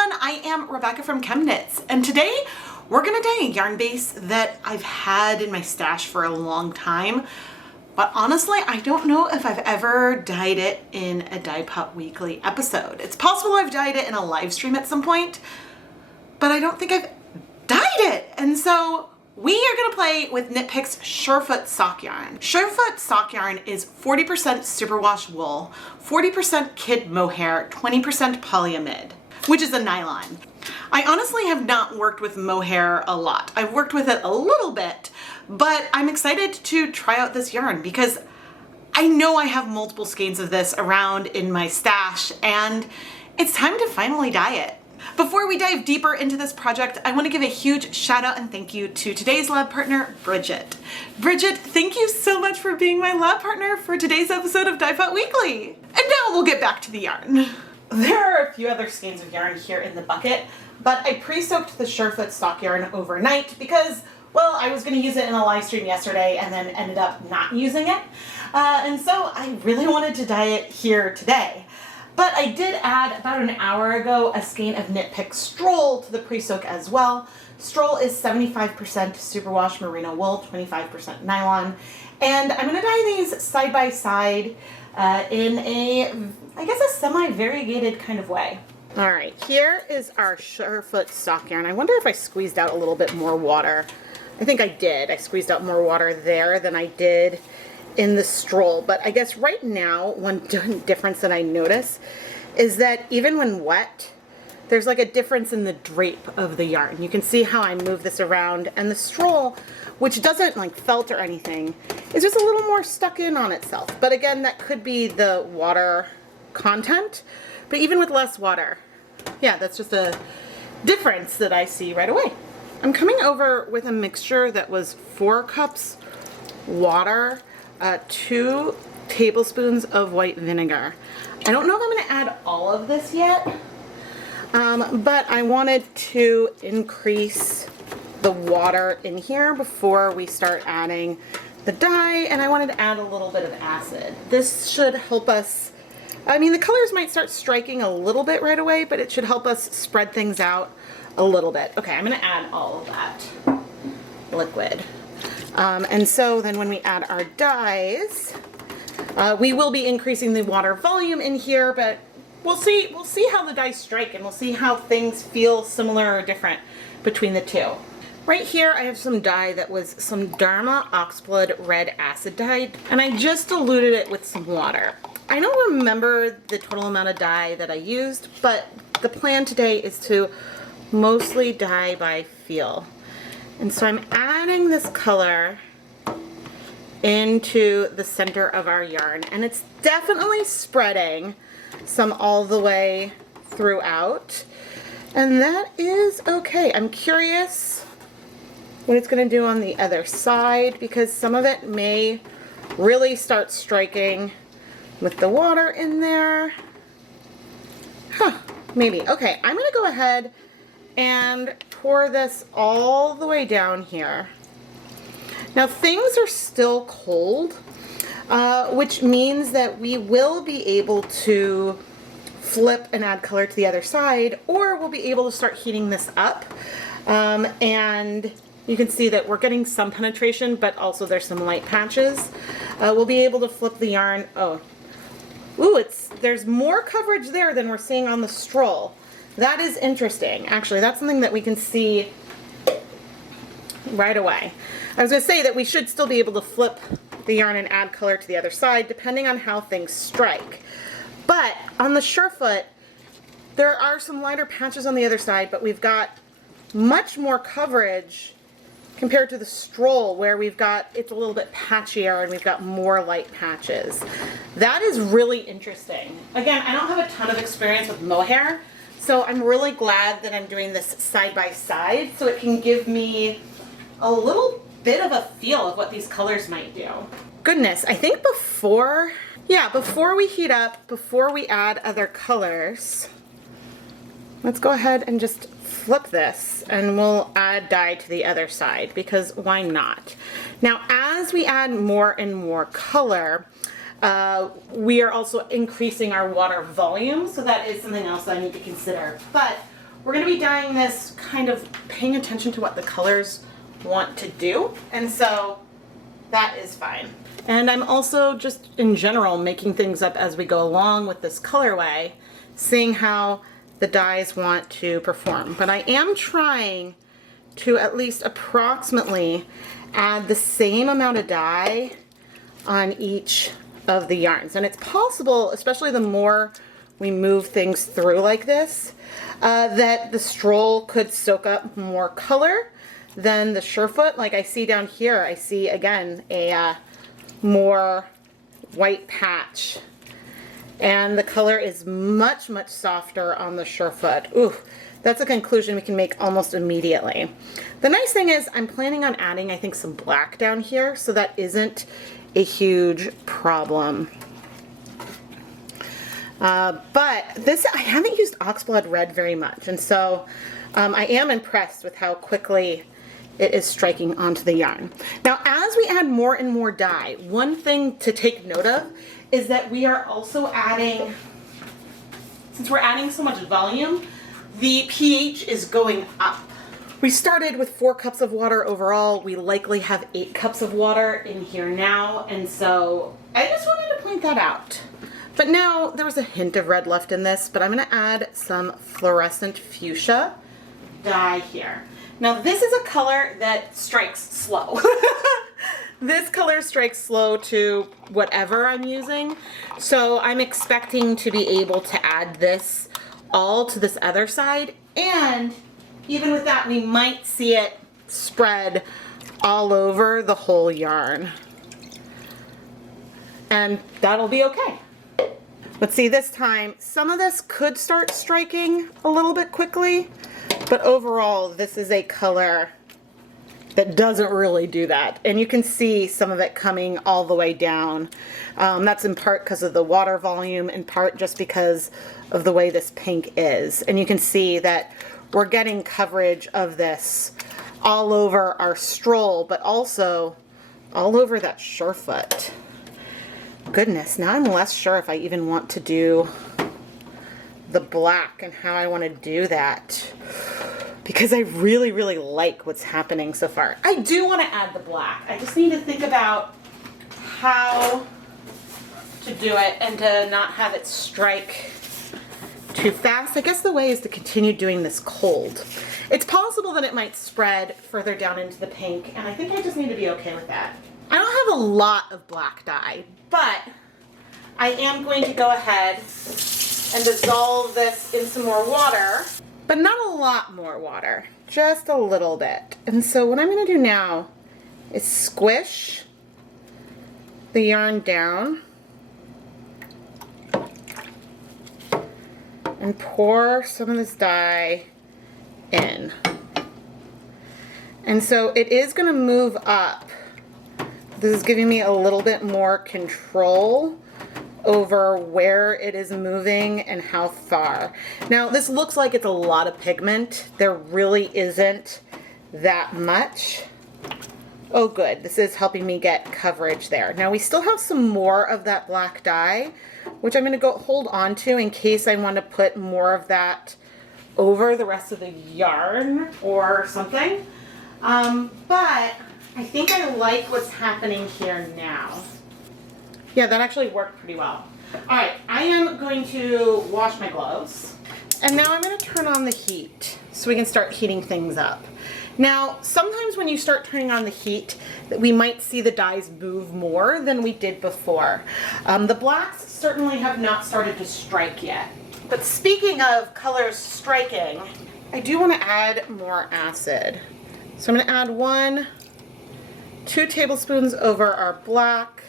everyone, I am Rebecca from ChemKnits, and today we're gonna dye a yarn base that I've had in my stash for a long time, but honestly, I don't know if I've ever dyed it in a Dyepot Weekly episode. It's possible I've dyed it in a live stream at some point, but I don't think I've dyed it, and so we are gonna play with Knit Picks Surefoot sock yarn. Surefoot sock yarn is 40% superwash wool, 40% kid mohair, 20% polyamide, which is a nylon. I honestly have not worked with mohair a lot. I've worked with it a little bit, but I'm excited to try out this yarn because I know I have multiple skeins of this around in my stash and it's time to finally dye it. Before we dive deeper into this project, I want to give a huge shout out and thank you to today's lab partner, Bridget. Bridget, thank you so much for being my lab partner for today's episode of Dyepot Weekly. And now we'll get back to the yarn. There are a few other skeins of yarn here in the bucket, but I pre-soaked the Surefoot stock yarn overnight because, well, I was going to use it in a live stream yesterday and then ended up not using it. And so I really wanted to dye it here today. But I did add, about an hour ago, a skein of Knit Picks Stroll to the pre-soak as well. Stroll is 75% superwash merino wool, 25% nylon. And I'm going to dye these side by side in a, I guess, a semi-variegated kind of way. All right, here is our Surefoot stock yarn. I wonder if I squeezed out a little bit more water. I think I did. I squeezed out more water there than I did in the Stroll, but I guess right now one difference that I notice is that even when wet, there's like a difference in the drape of the yarn. You can see how I move this around, and the Stroll, which doesn't like felt or anything, is just a little more stuck in on itself. But again, that could be the water content, but even with less water, yeah, that's just a difference that I see right away. I'm coming over with a mixture that was 4 cups water, 2 tablespoons of white vinegar. I don't know if I'm going to add all of this yet, but I wanted to increase the water in here before we start adding the dye, and I wanted to add a little bit of acid. This should help us, I mean, the colors might start striking a little bit right away, but it should help us spread things out a little bit. Okay, I'm going to add all of that liquid. And so then when we add our dyes, we will be increasing the water volume in here, but we'll see how the dyes strike, and we'll see how things feel similar or different between the two. Right here I have some dye that was some Dharma Oxblood red acid dye, and I just diluted it with some water. I don't remember the total amount of dye that I used, but the plan today is to mostly dye by feel. And so I'm adding this color into the center of our yarn, and it's definitely spreading some all the way throughout, and that is okay. I'm curious what it's going to do on the other side, because some of it may really start striking with the water in there. Maybe. Okay, I'm going to go ahead and pour this all the way down here. Now things are still cold, which means that we will be able to flip and add color to the other side, or we'll be able to start heating this up. And you can see that we're getting some penetration, but also there's some light patches. We'll be able to flip the yarn. Ooh, there's more coverage there than we're seeing on the Stroll. That is interesting. Actually, that's something that we can see right away. I was going to say that we should still be able to flip the yarn and add color to the other side depending on how things strike. But on the Surefoot, there are some lighter patches on the other side, but we've got much more coverage compared to the Stroll, where it's a little bit patchier and we've got more light patches. That is really interesting. Again, I don't have a ton of experience with mohair, so I'm really glad that I'm doing this side by side so it can give me a little bit of a feel of what these colors might do. Goodness, I think before we heat up, before we add other colors, let's go ahead and just flip this and we'll add dye to the other side, because why not? Now, as we add more and more color, we are also increasing our water volume, so that is something else that I need to consider. But we're going to be dyeing this kind of paying attention to what the colors want to do, and so that is fine. And I'm also just in general making things up as we go along with this colorway, seeing how the dyes want to perform. But I am trying to at least approximately add the same amount of dye on each of the yarns. And it's possible, especially the more we move things through like this, that the stroll could soak up more color than the Surefoot. Like I see down here, I see again a more white patch, and the color is much softer on the Surefoot. Ooh, that's a conclusion we can make almost immediately. The nice thing is I'm planning on adding, I think, some black down here, so that isn't a huge problem. But this, I haven't used Oxblood red very much, and so I am impressed with how quickly it is striking onto the yarn. Now, as we add more and more dye, one thing to take note of is that we are also adding, since we're adding so much volume, the pH is going up. We started with 4 cups of water overall. We likely have 8 cups of water in here now, and so I just wanted to point that out. But now there was a hint of red left in this, but I'm going to add some fluorescent fuchsia dye here. Now this is a color that strikes slow. This color strikes slow to whatever I'm using, so I'm expecting to be able to add this all to this other side, and even with that we might see it spread all over the whole yarn, and that'll be okay. But see, this time some of this could start striking a little bit quickly, but overall this is a color that doesn't really do that, and you can see some of it coming all the way down. That's in part because of the water volume, in part just because of the way this pink is, and you can see that we're getting coverage of this all over our stroll, but also all over that Surefoot. Goodness, now I'm less sure if I even want to do the black and how I want to do that, because I really like what's happening so far. I do want to add the black. I just need to think about how to do it and to not have it strike too fast. I guess the way is to continue doing this cold. It's possible that it might spread further down into the pink, and I think I just need to be okay with that. I don't have a lot of black dye, but I am going to go ahead and dissolve this in some more water, but not a lot more water, just a little bit. And so what I'm going to do now is squish the yarn down and pour some of this dye in. And so it is going to move up. This is giving me a little bit more control over where it is moving and how far. Now this looks like it's a lot of pigment. There really isn't that much. Oh good, this is helping me get coverage there. Now we still have some more of that black dye, which I'm going to go hold on to in case I want to put more of that over the rest of the yarn or something. But I think I like what's happening here now. Yeah, that actually worked pretty well. All right, I am going to wash my gloves. And now I'm going to turn on the heat so we can start heating things up. Now, sometimes when you start turning on the heat, we might see the dyes move more than we did before. The blacks certainly have not started to strike yet. But speaking of colors striking, I do want to add more acid. So I'm going to add 2 tablespoons over our black,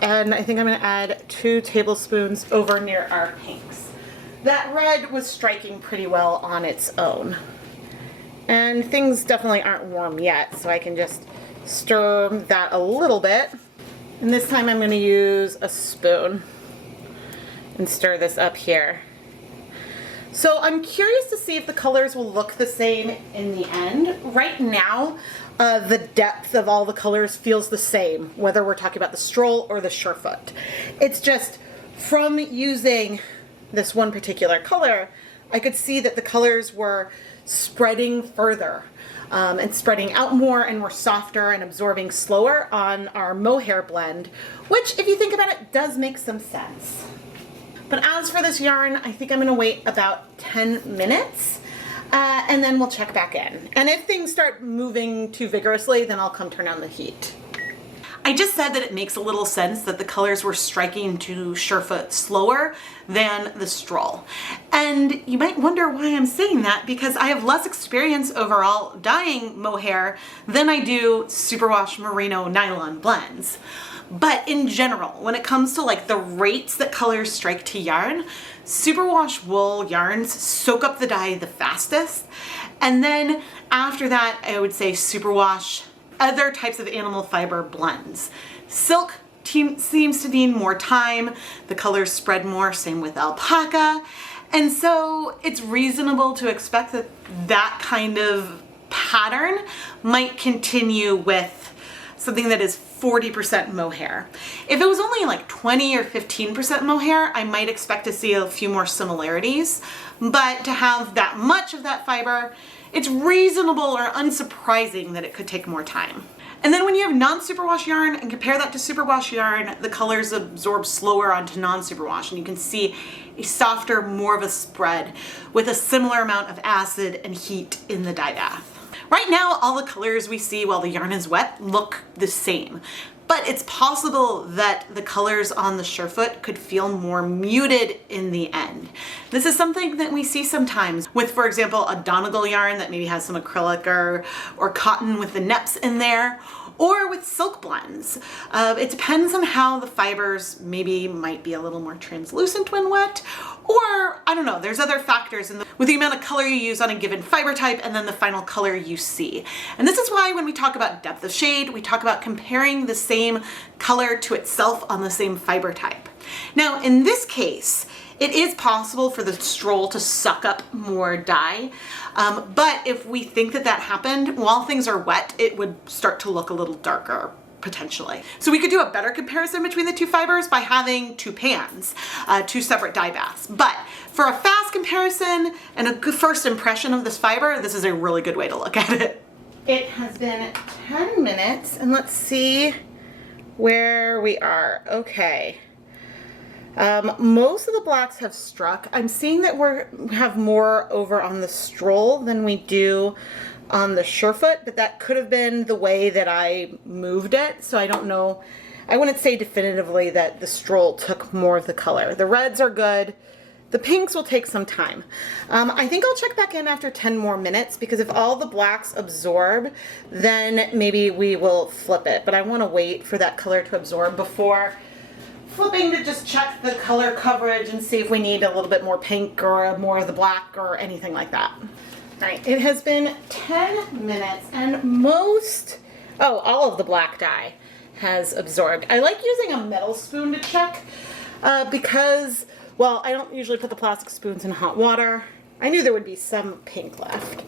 and I think I'm going to add 2 tablespoons over near our pinks. That red was striking pretty well on its own. And things definitely aren't warm yet, so I can just stir that a little bit. And this time I'm going to use a spoon and stir this up here. So I'm curious to see if the colors will look the same in the end. Right now, the depth of all the colors feels the same, whether we're talking about the stroll or the Surefoot. It's just from using this one particular color, I could see that the colors were spreading further and spreading out more and were softer and absorbing slower on our Mohair blend, which if you think about it does make some sense. But as for this yarn, I think I'm gonna wait about 10 minutes and then we'll check back in. And if things start moving too vigorously, then I'll come turn on the heat. I just said that it makes a little sense that the colors were striking to Surefoot slower than the stroll. And you might wonder why I'm saying that, because I have less experience overall dyeing Mohair than I do Superwash Merino Nylon blends. But in general, when it comes to like the rates that colors strike to yarn, Superwash wool yarns soak up the dye the fastest. And then after that, I would say Superwash other types of animal fiber blends. Silk seems to need more time. The colors spread more, same with alpaca. And so it's reasonable to expect that that kind of pattern might continue with something that is 40% mohair. If it was only like 20 or 15% mohair, I might expect to see a few more similarities. But to have that much of that fiber, it's reasonable or unsurprising that it could take more time. And then when you have non-superwash yarn and compare that to superwash yarn, the colors absorb slower onto non-superwash, and you can see a softer, more of a spread with a similar amount of acid and heat in the dye bath. Right now, all the colors we see while the yarn is wet look the same. But it's possible that the colors on the Surefoot could feel more muted in the end. This is something that we see sometimes with, for example, a Donegal yarn that maybe has some acrylic or cotton with the neps in there, or with silk blends. It depends on how the fibers maybe might be a little more translucent when wet, or I don't know, there's other factors with the amount of color you use on a given fiber type and then the final color you see. And this is why when we talk about depth of shade, we talk about comparing the same color to itself on the same fiber type. Now, in this case, it is possible for the stroll to suck up more dye, but if we think that that happened while things are wet, it would start to look a little darker potentially. So we could do a better comparison between the two fibers by having two pans, two separate dye baths. But for a fast comparison and a good first impression of this fiber, this is a really good way to look at it. It has been 10 minutes and let's see where we are. Okay. Most of the blacks have struck. I'm seeing that we have more over on the stroll than we do on the Surefoot, but that could have been the way that I moved it. So I don't know. I wouldn't say definitively that the stroll took more of the color. The reds are good. The pinks will take some time. I think I'll check back in after 10 more minutes, because if all the blacks absorb, then maybe we will flip it. But I want to wait for that color to absorb before flipping to just check the color coverage and see if we need a little bit more pink or more of the black or anything like that. All right, it has been 10 minutes and all of the black dye has absorbed. I like using a metal spoon to check because, well, I don't usually put the plastic spoons in hot water. I knew there would be some pink left.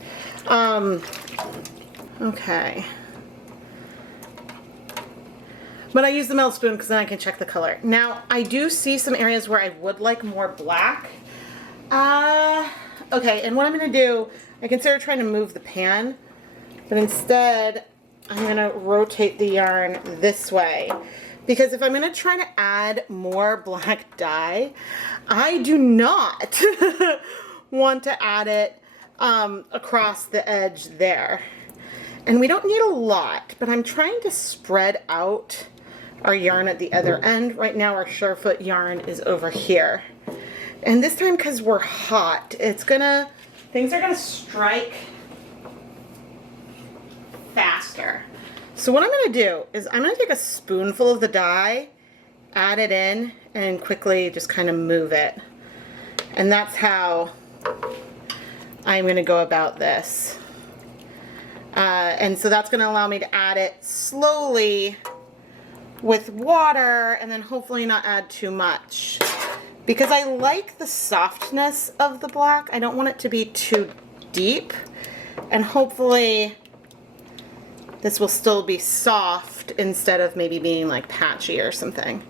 Okay. But I use the metal spoon because then I can check the color. Now, I do see some areas where I would like more black. Okay, and what I'm going to do, I consider trying to move the pan, but instead I'm going to rotate the yarn this way. Because if I'm going to try to add more black dye, I do not want to add it across the edge there. And we don't need a lot, but I'm trying to spread out our yarn at the other end. Right now our Surefoot yarn is over here. And this time, because we're hot, things are gonna strike faster. So what I'm gonna do is I'm gonna take a spoonful of the dye, add it in, and quickly just kind of move it. And that's how I'm gonna go about this. And so that's gonna allow me to add it slowly with water and then hopefully not add too much. Because I like the softness of the black. I don't want it to be too deep. And hopefully this will still be soft instead of maybe being like patchy or something.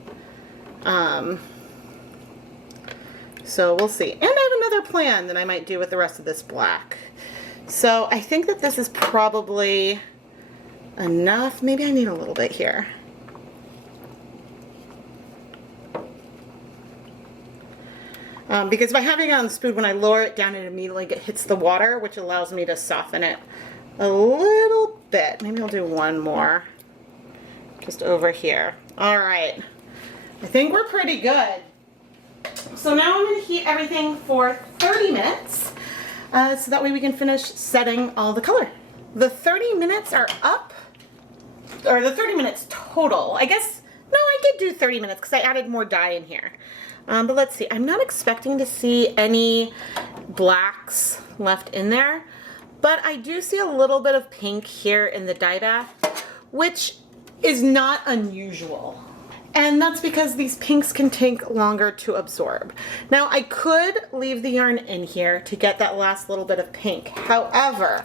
So we'll see. And I have another plan that I might do with the rest of this black. So I think that this is probably enough. Maybe I need a little bit here. Because by having it on the spoon, when I lower it down, it immediately hits the water, which allows me to soften it a little bit. Maybe I'll do one more just over here. All right, I think we're pretty good. So now I'm going to heat everything for 30 minutes so that way we can finish setting all the color. The 30 minutes are up, or the 30 minutes total. I guess, no, I did do 30 minutes because I added more dye in here. But let's see, I'm not expecting to see any blacks left in there, but I do see a little bit of pink here in the dye bath, which is not unusual. And that's because these pinks can take longer to absorb. Now I could leave the yarn in here to get that last little bit of pink. However,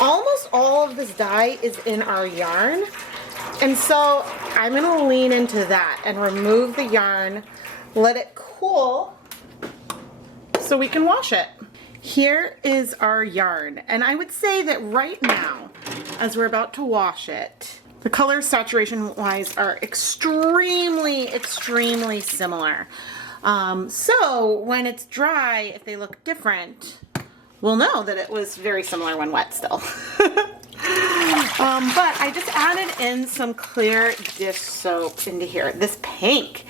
almost all of this dye is in our yarn. And so I'm gonna lean into that and remove the yarn, let it cool so we can wash it. Here is our yarn. And I would say that right now, as we're about to wash it, the colors saturation-wise are extremely, extremely similar. So when it's dry, if they look different, we'll know that it was very similar when wet still. But I just added in some clear dish soap into here. This pink,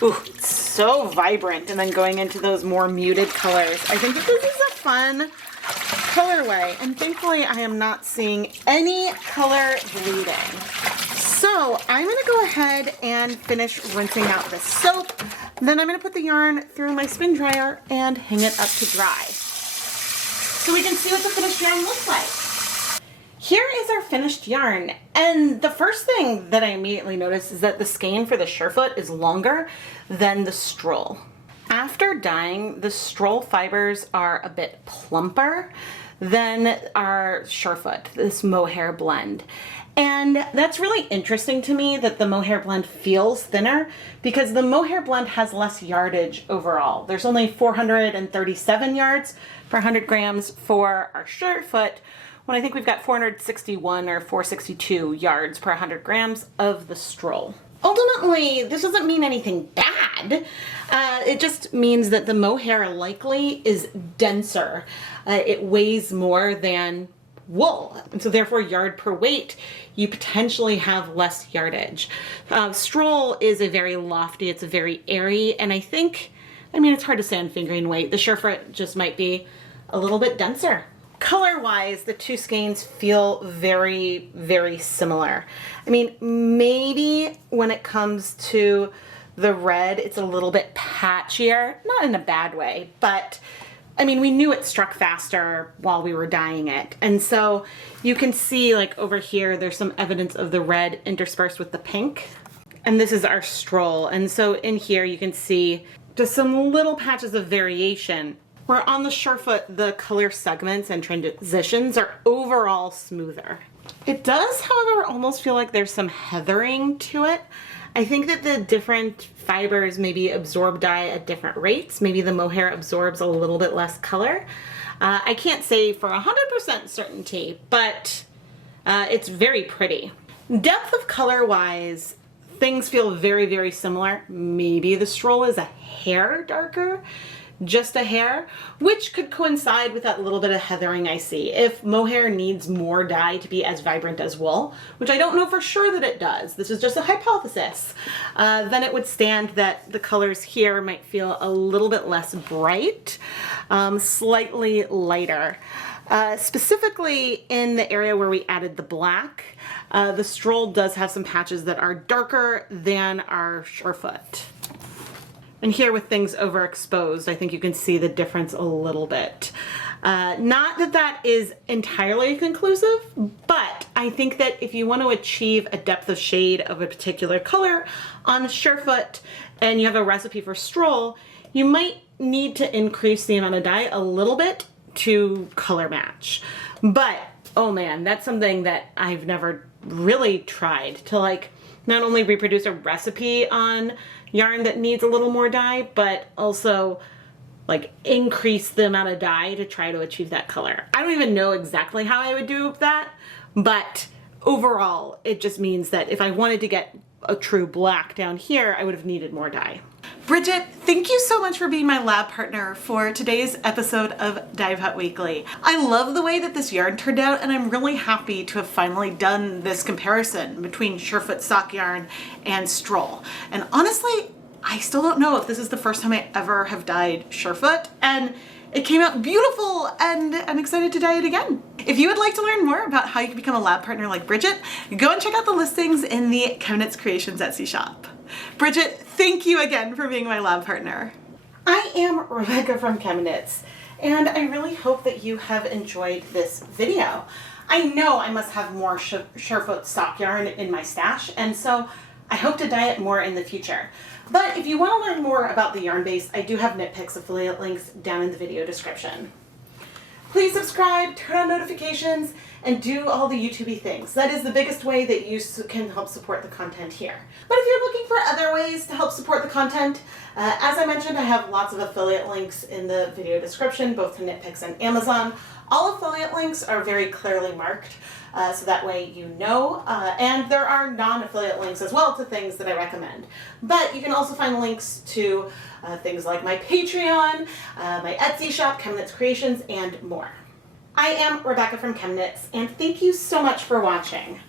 ooh, it's so vibrant. And then going into those more muted colors. I think that this is a fun colorway, and thankfully I am not seeing any color bleeding. So I'm going to go ahead and finish rinsing out the soap. Then I'm going to put the yarn through my spin dryer and hang it up to dry so we can see what the finished yarn looks like. Here is our finished yarn, and the first thing that I immediately noticed is that the skein for the Surefoot is longer than the stroll. After dyeing, the stroll fibers are a bit plumper than our Surefoot, this Mohair blend. And that's really interesting to me that the Mohair blend feels thinner because the Mohair blend has less yardage overall. There's only 437 yards per 100 grams for our Surefoot, when I think we've got 461 or 462 yards per 100 grams of the stroll. Ultimately, this doesn't mean anything bad. It just means that the Mohair likely is denser. It weighs more than wool, and so therefore yard per weight, you potentially have less yardage. Stroll is a very lofty, it's a very airy, and I think, I mean, it's hard to say on fingering weight. The Surefoot just might be a little bit denser. Color-wise, the two skeins feel very, very similar. I mean, maybe when it comes to the red, it's a little bit patchier, not in a bad way, but I mean, we knew it struck faster while we were dyeing it. And so you can see like over here, there's some evidence of the red interspersed with the pink. And this is our stroll. And so in here, you can see just some little patches of variation. Where on the Surefoot, the color segments and transitions are overall smoother. It does, however, almost feel like there's some heathering to it. I think that the different fibers maybe absorb dye at different rates. Maybe the Mohair absorbs a little bit less color. I can't say for 100% certainty, but it's very pretty. Depth of color wise, things feel very, very similar. Maybe the stroll is a hair darker, just a hair, which could coincide with that little bit of heathering I see. If Mohair needs more dye to be as vibrant as wool, which I don't know for sure that it does, this is just a hypothesis, then it would stand that the colors here might feel a little bit less bright, slightly lighter. Specifically in the area where we added the black, the stroll does have some patches that are darker than our Surefoot. And here with things overexposed, I think you can see the difference a little bit. Not that that is entirely conclusive, but I think that if you want to achieve a depth of shade of a particular color on Surefoot and you have a recipe for stroll, you might need to increase the amount of dye a little bit to color match. But, oh man, that's something that I've never really tried to like not only reproduce a recipe on yarn that needs a little more dye, but also like increase the amount of dye to try to achieve that color. I don't even know exactly how I would do that, but overall it just means that if I wanted to get a true black down here, I would have needed more dye. Bridget, thank you so much for being my lab partner for today's episode of Dyepot Weekly. I love the way that this yarn turned out, and I'm really happy to have finally done this comparison between Surefoot stock yarn and stroll. And honestly, I still don't know if this is the first time I ever have dyed Surefoot, and it came out beautiful, and I'm excited to dye it again. If you would like to learn more about how you can become a lab partner like Bridget, go and check out the listings in the ChemKnits Creations Etsy shop. Bridget, thank you again for being my lab partner. I am Rebecca from ChemKnits, and I really hope that you have enjoyed this video. I know I must have more Surefoot stock yarn in my stash, and so I hope to dye it more in the future. But if you want to learn more about the yarn base, I do have Knit Picks affiliate links down in the video description. Please subscribe, turn on notifications, and do all the YouTube-y things. That is the biggest way that you can help support the content here. But if you're looking for other ways to help support the content, as I mentioned, I have lots of affiliate links in the video description, both to Knit Picks and Amazon. All affiliate links are very clearly marked, so that way you know. And there are non-affiliate links as well to things that I recommend. But you can also find links to things like my Patreon, my Etsy shop, ChemKnits Creations, and more. I am Rebecca from ChemKnits, and thank you so much for watching.